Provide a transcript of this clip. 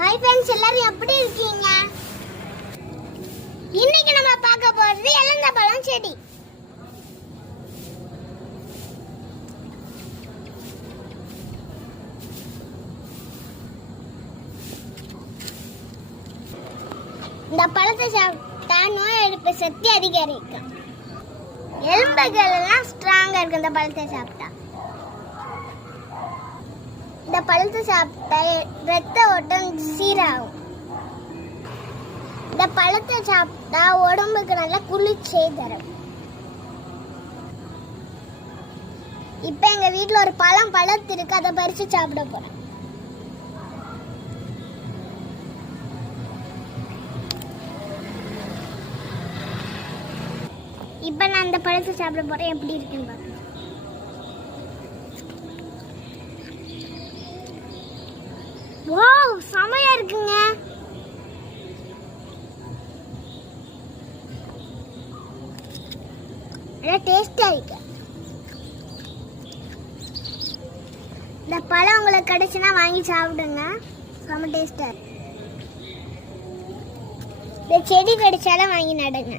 Hi friends, எல்லாரும் எப்படி இருக்கீங்க? இன்னைக்கு நம்ம பார்க்க போறது எலந்த பழம் செடி. இந்த பழத்தை சாப்பிட்டா நோய் எதிர்ப்பு சக்தி அதிகரிக்கும். எலும்புகள் எல்லாம் ஸ்ட்ராங்கா இருக்கு இந்த பழத்தை சாப்பிட்டா. இந்த பழத்தை சாப்பிட்டா ரத்த ஓட்டம் சீராகும். இந்த பழத்தை சாப்பிட்டா உடம்புக்கு நல்ல குளிர்ச்சியை தரும். இப்ப எங்க வீட்டுல ஒரு பழத்து இருக்கு, அதை பறிச்சு சாப்பிட போறேன். இப்ப நான் இந்த பழத்தை சாப்பிட போறேன். எப்படி இருக்குன்னு பாருங்க. வாவ், செமையா இருக்குங்க. டேஸ்டா இருக்கு. இந்த பழம் உங்களுக்கு கிடைச்சுன்னா வாங்கி சாப்பிடுங்க, செம டேஸ்டா இருக்கு. இந்த செடி கிடைச்சாலும் வாங்கி நடுங்க.